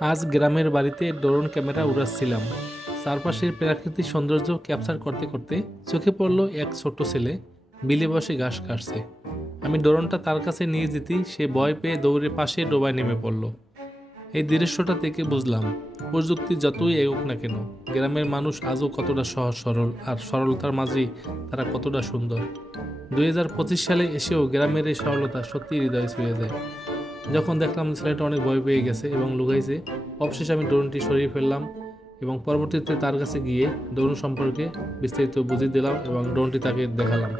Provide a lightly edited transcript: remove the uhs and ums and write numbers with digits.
আজ গ্রামের বাড়িতে ড্রোন ক্যামেরা উড়াচ্ছিলাম। চারপাশের প্রাকৃতিক সৌন্দর্য ক্যাপচার করতে করতে চোখে পড়ল এক ছোট্ট ছেলে বিলে বসে ঘাস কাটছে। আমি ড্রোনটা তার কাছে নিয়ে যেতেই সে ভয় পেয়ে দৌড়ে পাশে ডোবায় নেমে পড়ল। এই দৃশ্যটা থেকে বুঝলাম, প্রযুক্তি যতই এগোক না কেন, গ্রামের মানুষ আজও কতটা সহজ সরল, আর সরলতার মাঝেই তারা কতটা সুন্দর। 2025 সালে এসেও গ্রামের এই সরলতা সত্যিই হৃদয় ছুঁয়ে যায়। যখন দেখলাম ছেলেটা অনেক ভয় পেয়ে গেছে এবং লুকাইছে, অবশেষে আমি ড্রোনটি সরিয়ে ফেললাম এবং পরবর্তীতে তার কাছে গিয়ে ড্রোন সম্পর্কে বিস্তারিত বুঝিয়ে দিলাম এবং ড্রোনটি তাকে দেখালাম।